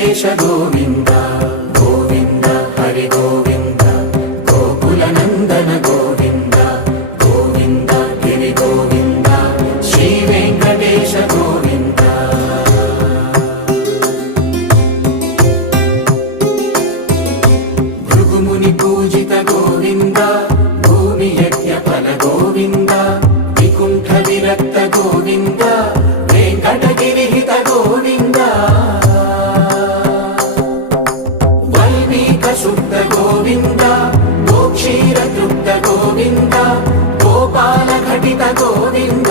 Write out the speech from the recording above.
వెంకటేశ గోవింద గోవింద హరి గోవింద గోకుల నందన గోవింద గోవింద గిరి గోవింద శ్రీ వెంకటేశ గోవింద భృగుముని పూజిత గోవింద భూమి యజ్ఞ ఫల గోవింద వికుంఠ విరక్త గోవింద వెంకటగిరిహిత గోవింద వల్మీక శుద్ధ గోవింద గోక్షీర తృప్త గోవింద గోపాల ఘటిత గోవింద